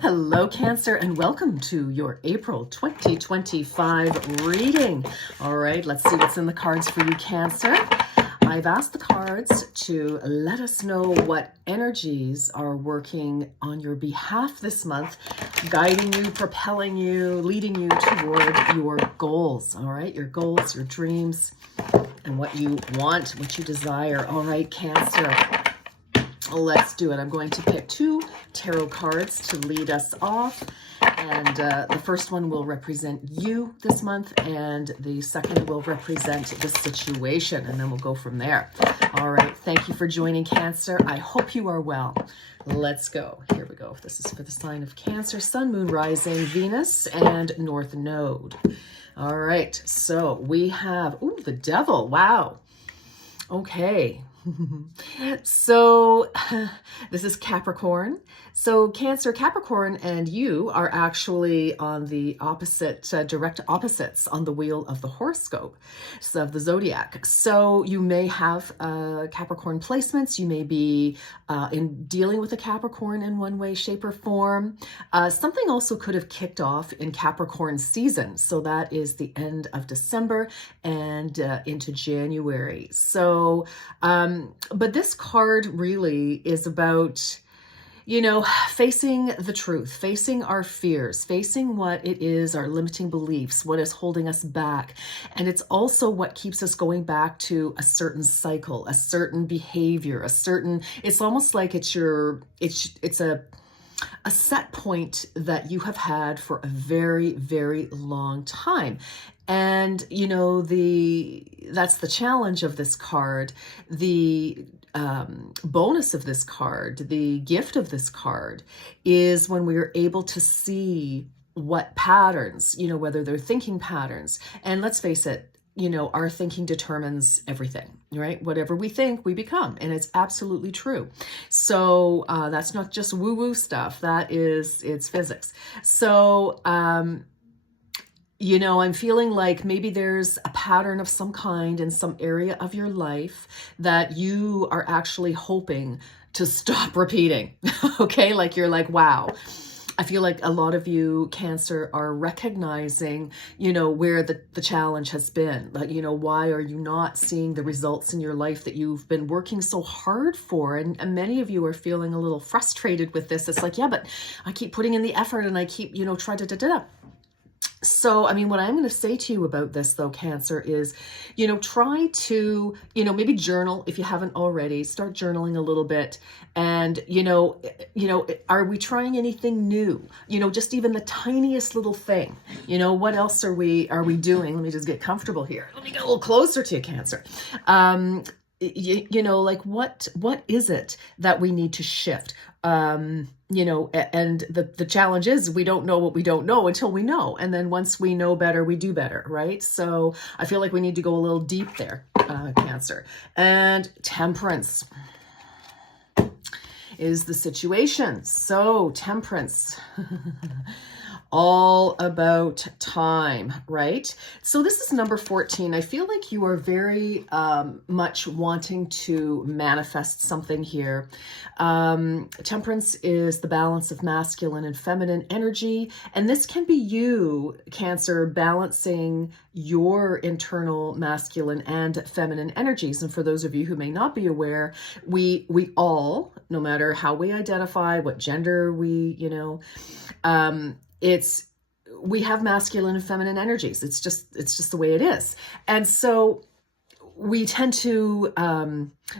Hello, Cancer, and welcome to your April 2025 reading. All right, let's see what's in the cards for you, Cancer. I've asked the cards to let us know what energies are working on your behalf this month, guiding you, propelling you, leading you toward your goals. All right, your goals, your dreams, and what you want, what you desire. All right, Cancer. Let's do it. I'm going to pick two tarot cards to lead us off. And the first one will represent you this month, and the second will represent the situation, and then we'll go from there. All right. Thank you for joining, Cancer. I hope you are well. Let's go. Here we go. This is for the sign of Cancer, Sun, Moon, Rising, Venus, and North Node. All right. So we have, the Devil. Wow. Okay. So this is Capricorn. So Cancer, Capricorn, and you are actually on the opposite, direct opposites on the wheel of the horoscope, so of the zodiac. So you may have Capricorn placements. You may be in dealing with a Capricorn in one way, shape, or form. Something also could have kicked off in Capricorn season. So that is the end of December and into January. So, but this card really is about, facing the truth, facing our fears, facing what it is, our limiting beliefs, what is holding us back. And it's also what keeps us going back to a certain cycle, a certain behavior, it's almost like it's a set point that you have had for a very, very long time. And, that's the challenge of this card. The bonus of this card, the gift of this card, is when we are able to see what patterns, whether they're thinking patterns. And let's face it, our thinking determines everything, right? Whatever we think, we become. And it's absolutely true. So that's not just woo-woo stuff. It's physics. So, I'm feeling like maybe there's a pattern of some kind in some area of your life that you are actually hoping to stop repeating. Okay? Like you're like, wow. I feel like a lot of you, Cancer, are recognizing, where the challenge has been. Like, why are you not seeing the results in your life that you've been working so hard for? And many of you are feeling a little frustrated with this. It's like, yeah, but I keep putting in the effort and I keep, trying to. So, what I'm going to say to you about this, though, Cancer, is, try to, maybe journal if you haven't already. Start journaling a little bit. And, are we trying anything new? Just even the tiniest little thing. What else are we doing? Let me just get comfortable here. Let me get a little closer to you, Cancer. Like what is it that we need to shift? And the challenge is we don't know what we don't know until we know. And then once we know better, we do better, right? So I feel like we need to go a little deep there, Cancer. And Temperance is the situation. So Temperance, all about time, right? So this is number 14. I feel like you are very much wanting to manifest something here. Temperance is the balance of masculine and feminine energy. And this can be you, Cancer, balancing your internal masculine and feminine energies. And for those of you who may not be aware, we all, no matter how we identify, what gender we, we have masculine and feminine energies. It's just the way it is. And so we tend to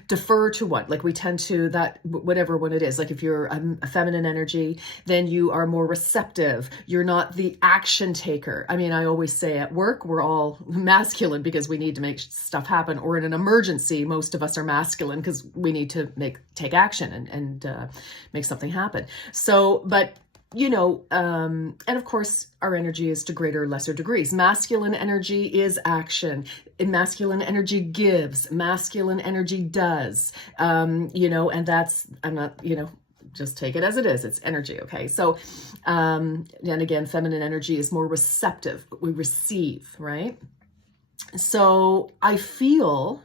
defer to what? Like we tend to that, whatever one it is. Like if you're a feminine energy, then you are more receptive. You're not the action taker. I always say at work, we're all masculine because we need to make stuff happen. Or in an emergency, most of us are masculine because we need to take action and make something happen. So, but and of course, our energy is to greater or lesser degrees. Masculine energy is action. And masculine energy gives. Masculine energy does. And that's, I'm not, just take it as it is. It's energy, okay? So, and again, feminine energy is more receptive. We receive, right? So I feel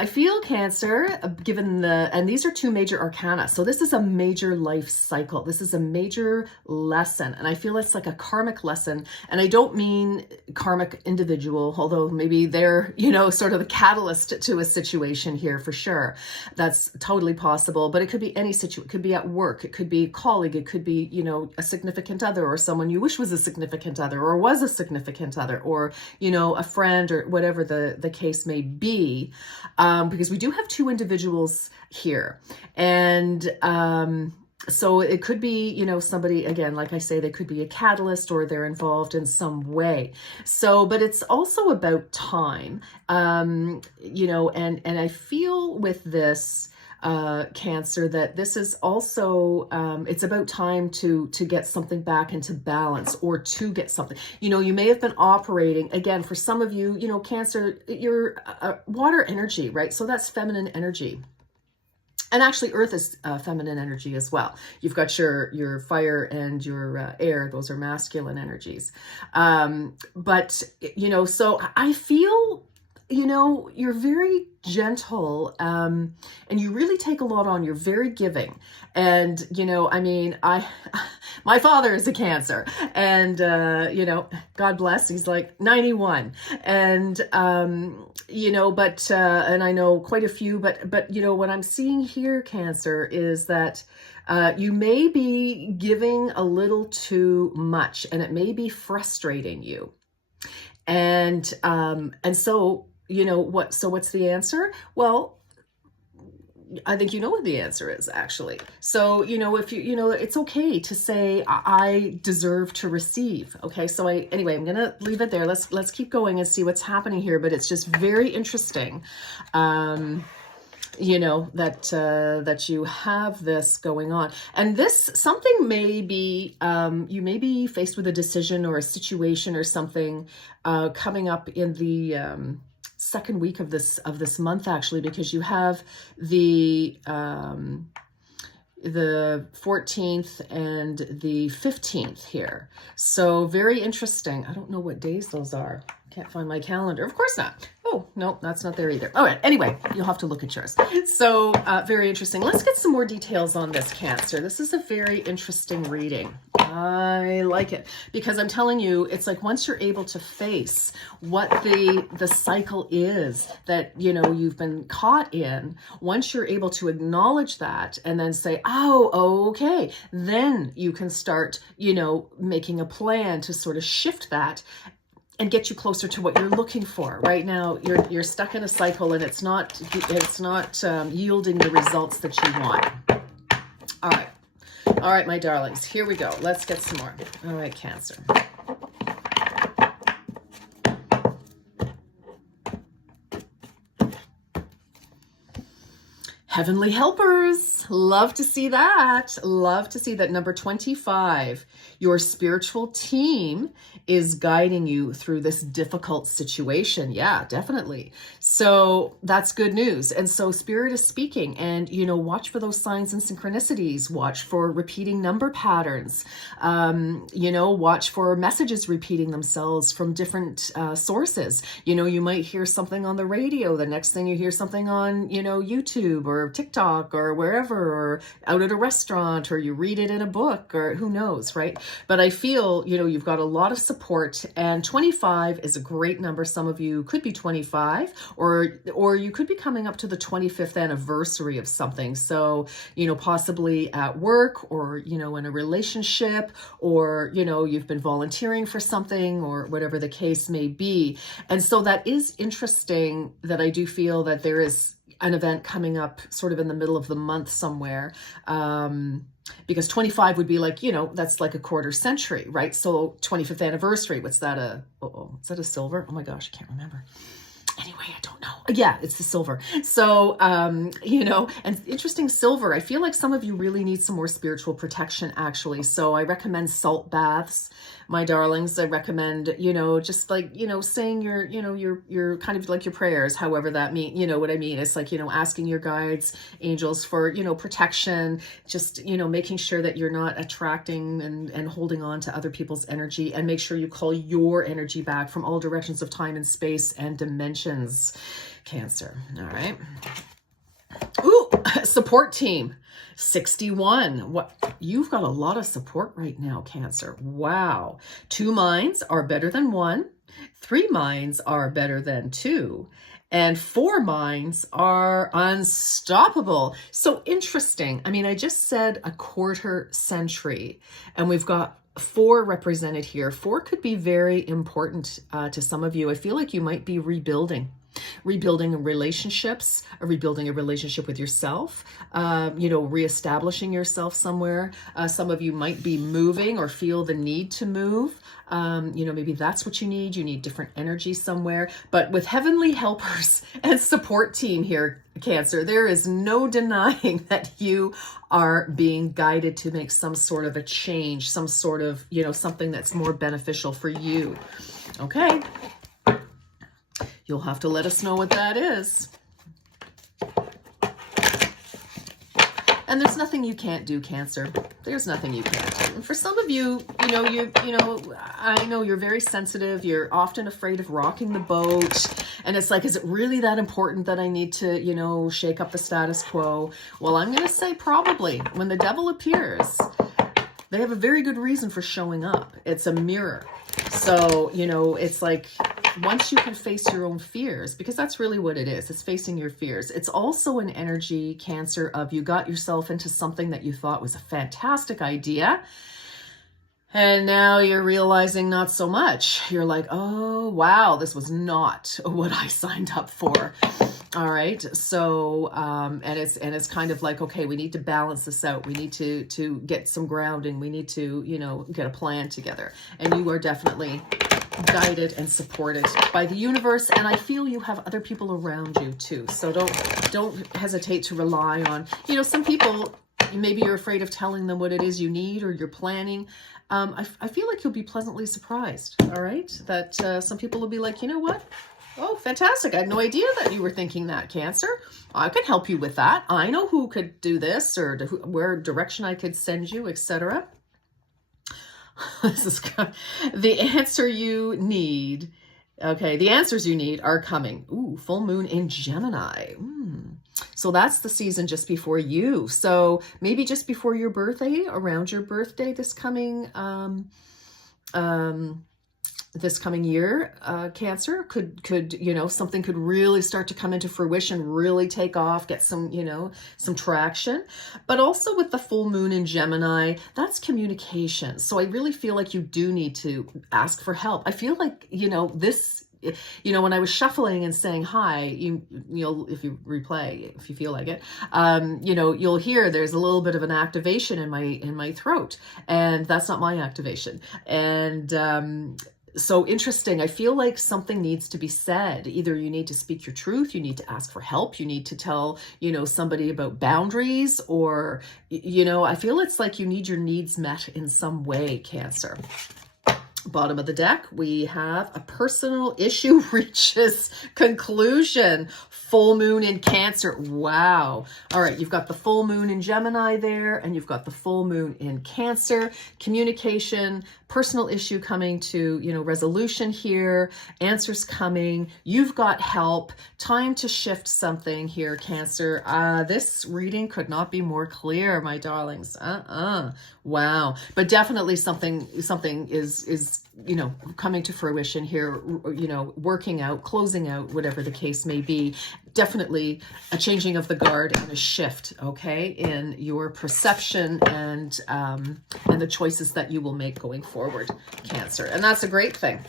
I feel Cancer, given and these are two major arcana. So this is a major life cycle. This is a major lesson. And I feel it's like a karmic lesson. And I don't mean karmic individual, although maybe they're, sort of the catalyst to a situation here for sure. That's totally possible. But it could be any situation. It could be at work. It could be a colleague. It could be, a significant other, or someone you wish was a significant other, or was a significant other, or, a friend, or whatever the case may be. Because we do have two individuals here. And so it could be, somebody, again, like I say, they could be a catalyst or they're involved in some way. So, but it's also about time, and I feel with this, Cancer, that this is also it's about time to get something back into balance, or to get something, you may have been operating, again, for some of you, Cancer, you're water energy, right? So that's feminine energy. And actually Earth is feminine energy as well. You've got your fire and your air. Those are masculine energies. But, so I feel, you're very gentle, and you really take a lot on. You're very giving. And, my father is a Cancer, and, God bless, he's like 91. And, but, and I know quite a few, but, what I'm seeing here, Cancer, is that, you may be giving a little too much, and it may be frustrating you. And so, what's the answer? Well, I think you know what the answer is, actually. So, if it's okay to say, I deserve to receive. Okay. So anyway, I'm going to leave it there. Let's keep going and see what's happening here. But it's just very interesting, that you have this going on. And this, something may be, you may be faced with a decision or a situation or something coming up in the second week of this month, actually, because you have the 14th and the 15th here. So very interesting. I don't know what days those are. Can't find my calendar. Of course not. Oh, no, that's not there either. All right. Anyway, you'll have to look at yours. So very interesting. Let's get some more details on this, Cancer. This is a very interesting reading. I like it because I'm telling you, it's like once you're able to face what the cycle is that, you've been caught in, once you're able to acknowledge that and then say, oh, okay, then you can start, making a plan to sort of shift that and get you closer to what you're looking for. Right now, you're stuck in a cycle, and it's not yielding the results that you want. All right, my darlings, here we go. Let's get some more. All right, Cancer. Heavenly helpers. Love to see that. Love to see that. Number 25, your spiritual team is guiding you through this difficult situation. Yeah, definitely. So that's good news. And so Spirit is speaking, and, watch for those signs and synchronicities. Watch for repeating number patterns. Watch for messages repeating themselves from different sources. You might hear something on the radio. The next thing you hear something on, YouTube or TikTok or wherever, or out at a restaurant, or you read it in a book, or who knows, right? But I feel, you've got a lot of support, and 25 is a great number. Some of you could be 25, or you could be coming up to the 25th anniversary of something. So, possibly at work, or, in a relationship, or, you've been volunteering for something, or whatever the case may be. And so that is interesting, that I do feel that there is an event coming up sort of in the middle of the month somewhere. Because 25 would be like, that's like a quarter century, right? So 25th anniversary, what's that? Is that a silver? Oh my gosh, I can't remember. Anyway, I don't know. Yeah, it's the silver. So, and interesting, silver. I feel like some of you really need some more spiritual protection, actually. So I recommend salt baths, my darlings. I recommend, just like, saying your kind of like your prayers, however that mean, what I mean. It's like, asking your guides, angels for, protection, just, making sure that you're not attracting and holding on to other people's energy, and make sure you call your energy back from all directions of time and space and dimensions. Cancer. All right. Ooh, support team. 61. What? You've got a lot of support right now, Cancer. Wow. 2 minds are better than 1. 3 minds are better than 2. And 4 minds are unstoppable. So interesting. I mean, I just said a quarter century, and we've got 4 represented here. 4 could be very important to some of you. I feel like you might be rebuilding relationships, rebuilding a relationship with yourself, reestablishing yourself somewhere. Some of you might be moving or feel the need to move. Maybe that's what you need. You need different energy somewhere. But with heavenly helpers and support team here, Cancer, there is no denying that you are being guided to make some sort of a change, some sort of, something that's more beneficial for you. Okay. You'll have to let us know what that is. And there's nothing you can't do, Cancer. There's nothing you can't do. And for some of you, I know you're very sensitive. You're often afraid of rocking the boat. And it's like, is it really that important that I need to, shake up the status quo? Well, I'm going to say probably. When the devil appears, they have a very good reason for showing up. It's a mirror. So, it's like, once you can face your own fears, because that's really what it is. It's facing your fears. It's also an energy, Cancer, of you got yourself into something that you thought was a fantastic idea. And now you're realizing not so much. You're like, oh, wow, this was not what I signed up for. All right. So, and it's kind of like, okay, we need to balance this out. We need to get some grounding. We need to, get a plan together. And you are definitely guided and supported by the universe, and I feel you have other people around you too. So don't hesitate to rely on, some people, maybe you're afraid of telling them what it is you need or you're planning. I feel like you'll be pleasantly surprised. All right, that some people will be like, you know what? Oh, fantastic. I had no idea that you were thinking that, Cancer. I could help you with that. I know who could do this, or where direction I could send you, etc. This is the answer you need. Okay, the answers you need are coming. Ooh, full moon in Gemini. So that's the season just before you. So maybe just before your birthday, around your birthday this coming year, Cancer, could something could really start to come into fruition, really take off, get some, some traction. But also with the full moon in Gemini, that's communication. So I really feel like you do need to ask for help. I feel like, this, when I was shuffling and saying hi, you'll, if you replay, if you feel like it, you'll hear there's a little bit of an activation in my throat, and that's not my activation. And, so interesting. I feel like something needs to be said. Either you need to speak your truth, you need to ask for help, you need to tell, somebody about boundaries, or, I feel it's like you need your needs met in some way, Cancer. Bottom of the deck, we have a personal issue reaches conclusion. Full moon in Cancer. Wow. All right, you've got the full moon in Gemini there, and you've got the full moon in Cancer. Communication, personal issue coming to, resolution here, answers coming. You've got help. Time to shift something here, Cancer. This reading could not be more clear, my darlings. Wow. But definitely something is coming to fruition here, working out, closing out, whatever the case may be. Definitely a changing of the guard and a shift, okay, in your perception and the choices that you will make going forward, Cancer. And that's a great thing.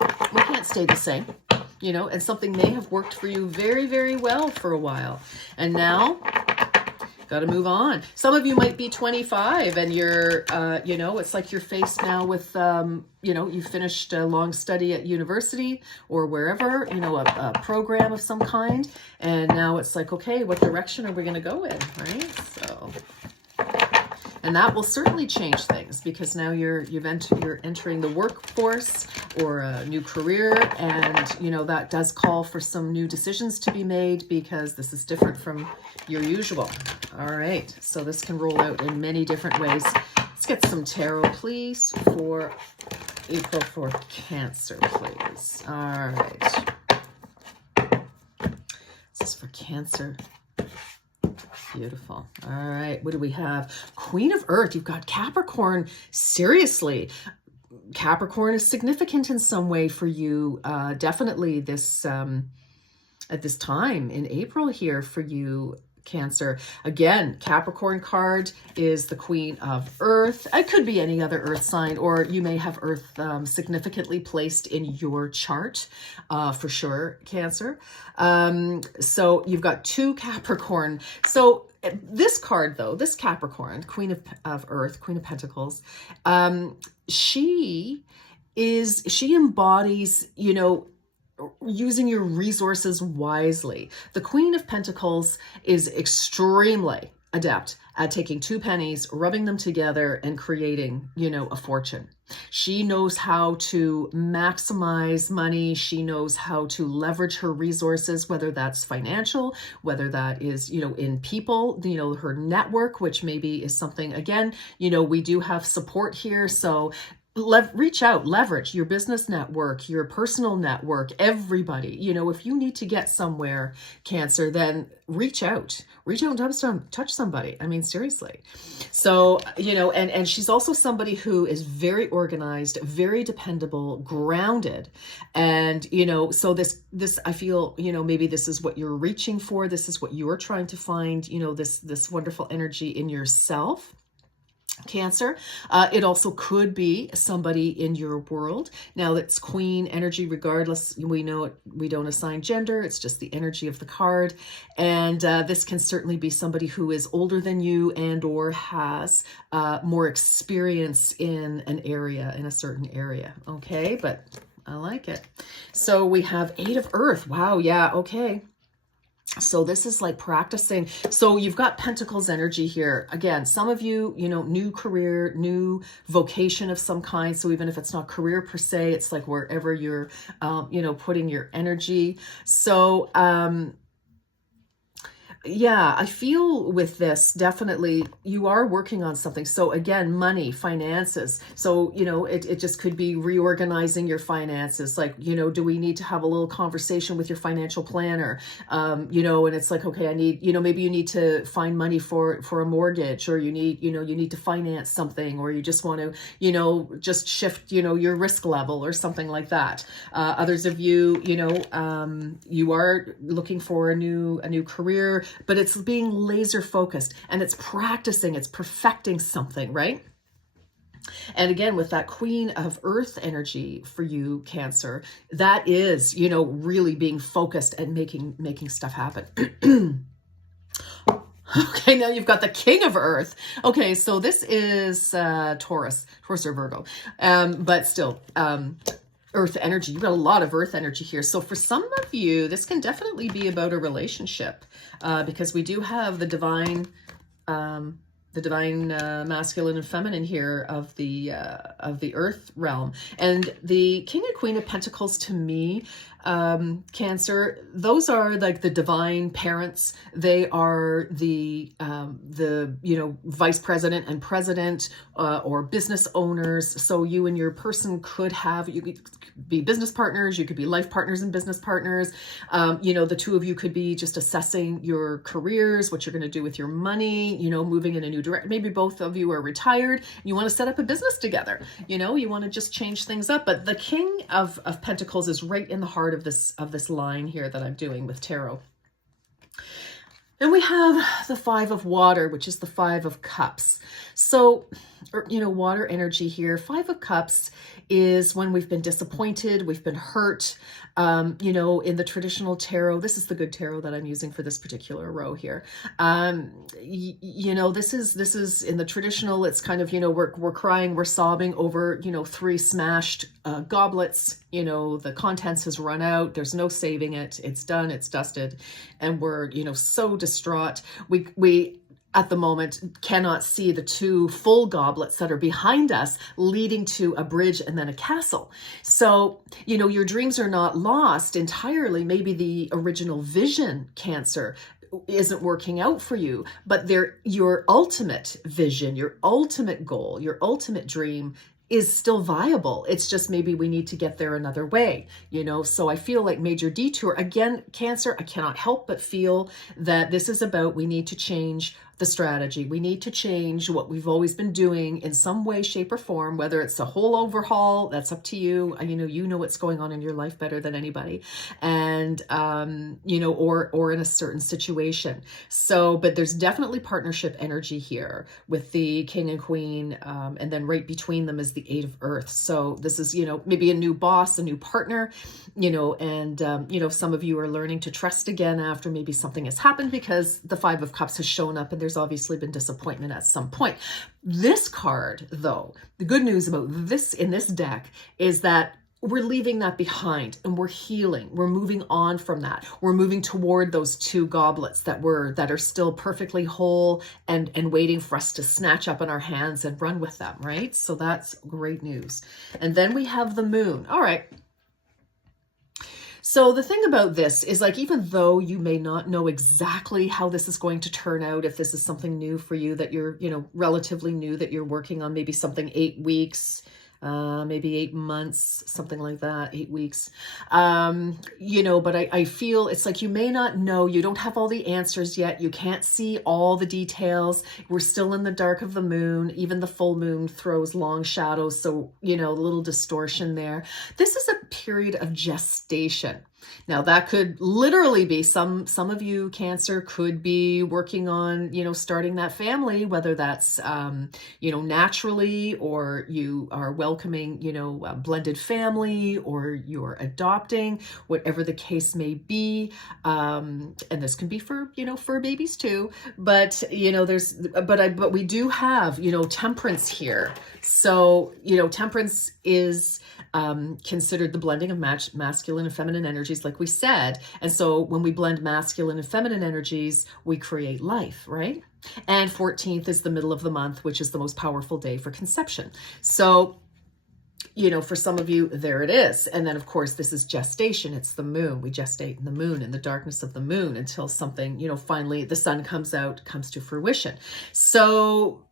We can't stay the same, and something may have worked for you very, very well for a while. And now, got to move on. Some of you might be 25 and you're, it's like you're faced now with, you finished a long study at university or wherever, a program of some kind. And now it's like, okay, what direction are we going to go in, right? So, and that will certainly change things, because now you're entering the workforce or a new career, and that does call for some new decisions to be made, because this is different from your usual. All right, so this can roll out in many different ways. Let's get some tarot, please, for April for Cancer, please. All right. Pentacles for Cancer. Beautiful. All right. What do we have? Queen of Earth. You've got Capricorn. Seriously. Capricorn is significant in some way for you. Definitely this at this time in April here for you, Cancer. Again, Capricorn card is the Queen of Earth. It could be any other earth sign, or you may have Earth significantly placed in your chart for sure, Cancer. So you've got two Capricorn. So this card, though, this Capricorn, Queen of Earth, Queen of Pentacles, she embodies, you know, using your resources wisely. The Queen of Pentacles is extremely adept at taking two pennies, rubbing them together, and creating, you know, a fortune. She knows how to maximize money. She knows how to leverage her resources, whether that's financial, whether that is, you know, in people, you know, her network, which maybe is something, again, you know, we do have support here. So reach out, leverage your business network, your personal network, everybody. You know, if you need to get somewhere, Cancer, then reach out and touch somebody. I mean, seriously. So, you know, and she's also somebody who is very organized, very dependable, grounded. And, you know, so this, I feel, you know, maybe this is what you're reaching for. This is what you're trying to find, you know, this wonderful energy in yourself, Cancer. It also could be somebody in your world. Now that's Queen energy, regardless, we know it, we don't assign gender. It's just the energy of the card. And this can certainly be somebody who is older than you and or has more experience in an area, in a certain area. Okay, but I like it. So we have Eight of Earth. Wow, yeah, okay. So this is like practicing. So you've got Pentacles energy here. Again, some of you, you know, new career, new vocation of some kind. So even if it's not career per se, it's like wherever you're, you know, putting your energy. So, yeah, I feel with this, definitely you are working on something. So again, money, finances. So, you know, it just could be reorganizing your finances. Like, you know, do we need to have a little conversation with your financial planner? You know, and it's like, okay, I need, you know, maybe you need to find money for a mortgage, or you need, you know, you need to finance something, or you just want to, you know, just shift, you know, your risk level or something like that. Others of you, you know, you are looking for a new career, but it's being laser focused and it's practicing, it's perfecting something, right? And again, with that Queen of Earth energy for you, Cancer, that is, you know, really being focused and making stuff happen. Okay, now you've got the King of Earth. Okay, so this is Taurus or Virgo, but still, Earth energy. You've got a lot of Earth energy here. So for some of you, this can definitely be about a relationship, because we do have the divine masculine and feminine here of the Earth realm. And the King and Queen of Pentacles, to me, Cancer, those are like the divine parents. They are the you know, vice president and president, or business owners. So you and your person could have, you could be business partners, you could be life partners and business partners. You know, the two of you could be just assessing your careers, what you're going to do with your money, you know, moving in a new direction. Maybe both of you are retired. You want to set up a business together. You know, you want to just change things up. But the King of Pentacles is right in the heart of this line here that I'm doing with tarot. And we have the Five of Water, which is the Five of Cups. So, you know, water energy here. Five of Cups is when we've been disappointed, we've been hurt. You know, in the traditional tarot, this is the good tarot that I'm using for this particular row here. You know, this is in the traditional, it's kind of, you know, we're crying, we're sobbing over, you know, 3 smashed goblets. You know, the contents has run out. There's no saving it. It's done. It's dusted. And we're, you know, so distraught. We at the moment cannot see the 2 full goblets that are behind us leading to a bridge and then a castle. So, you know, your dreams are not lost entirely. Maybe the original vision, Cancer, isn't working out for you, but your ultimate vision, your ultimate goal, your ultimate dream is still viable. It's just maybe we need to get there another way, you know? So I feel like major detour. Again, Cancer, I cannot help but feel that this is about, we need to change the strategy. We need to change what we've always been doing in some way, shape, or form, whether it's a whole overhaul, that's up to you. You know what's going on in your life better than anybody. And, or in a certain situation. So, but there's definitely partnership energy here with the King and Queen. And then right between them is the Eight of Earth. So this is, maybe a new boss, a new partner, and, some of you are learning to trust again after maybe something has happened, because the Five of Cups has shown up and there's obviously been disappointment at some point. This card, though, the good news about this in this deck is that we're leaving that behind and we're healing. We're moving on from that. We're moving toward those two goblets that are still perfectly whole and waiting for us to snatch up in our hands and run with them, right? So that's great news. And then we have the Moon. All right. So the thing about this is, like, even though you may not know exactly how this is going to turn out, if this is something new for you that you're, relatively new that you're working on, maybe something 8 weeks, maybe 8 months, something like that, 8 weeks, but I feel it's like you may not know, you don't have all the answers yet. You can't see all the details. We're still in the dark of the moon. Even the full moon throws long shadows. So, a little distortion there. This is a period of gestation. Now that could literally be some of you, Cancer, could be working on, starting that family, whether that's, naturally, or you are welcoming, a blended family, or you're adopting, whatever the case may be. And this can be for, fur babies too, but, but we do have, temperance here. So, temperance is, considered the blending of masculine and feminine energies, like we said. And so when we blend masculine and feminine energies, we create life, right? And 14th is the middle of the month, which is the most powerful day for conception. So, for some of you, there it is. And then, of course, this is gestation. It's the moon. We gestate in the moon, in the darkness of the moon, until something, finally the sun comes out, comes to fruition. So,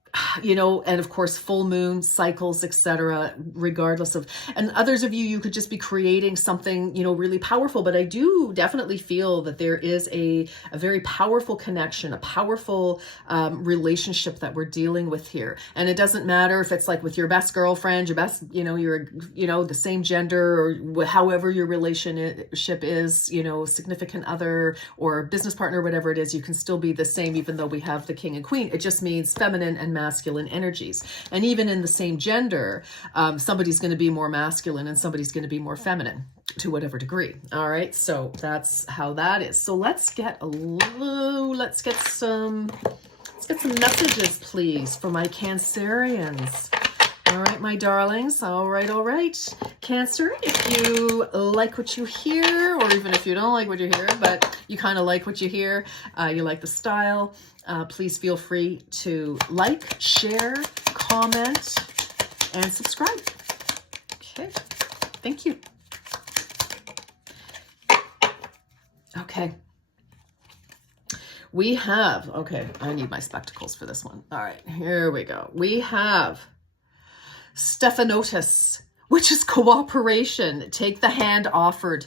and of course, full moon cycles, etc., regardless of, and others of you could just be creating something, really powerful. But I do definitely feel that there is a very powerful connection, a powerful relationship that we're dealing with here. And it doesn't matter if it's like with your best girlfriend, your best, you're, the same gender, or however your relationship is, significant other or business partner, whatever it is, you can still be the same, even though we have the King and Queen. It just means feminine and masculine energies. And even in the same gender, somebody's going to be more masculine and somebody's going to be more feminine to whatever degree. All right. So that's how that is. So let's get some messages, please, for my Cancerians. All right, my darlings. All right. Cancer, if you like what you hear, or even if you don't like what you hear, but you kind of like what you hear, you like the style, please feel free to like, share, comment, and subscribe. Okay. Thank you. Okay. We have, I need my spectacles for this one. All right, here we go. We have Stephanotis, which is cooperation. Take the hand offered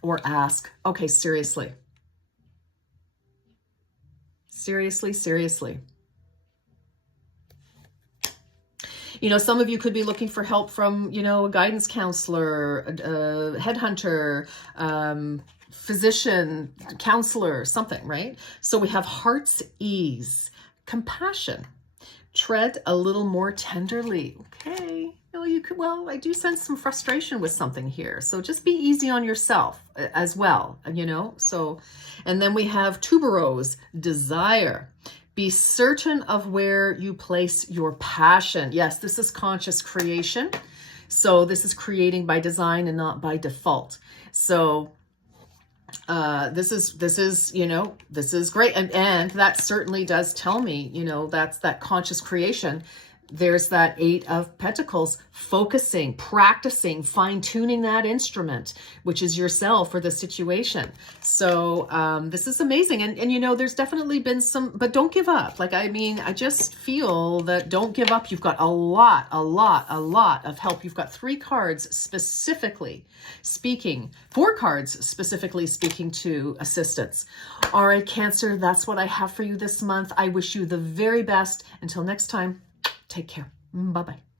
or ask. Okay, seriously. Seriously. Some of you could be looking for help from, a guidance counselor, a headhunter, physician, counselor, something, right? So we have heart's ease, compassion, tread a little more tenderly. Okay. I do sense some frustration with something here. So just be easy on yourself as well, so, and then we have tuberose, desire. Be certain of where you place your passion. Yes, this is conscious creation. So this is creating by design and not by default. So this is great. And that certainly does tell me, that's that conscious creation. There's that Eight of Pentacles, focusing, practicing, fine-tuning that instrument, which is yourself or the situation. So this is amazing. And you know, there's definitely been some, but don't give up. Like, I mean, I just feel that don't give up. You've got a lot of help. You've got 3 cards specifically speaking, 4 cards specifically speaking to assistance. All right, Cancer, that's what I have for you this month. I wish you the very best. Until next time. Take care. Bye-bye.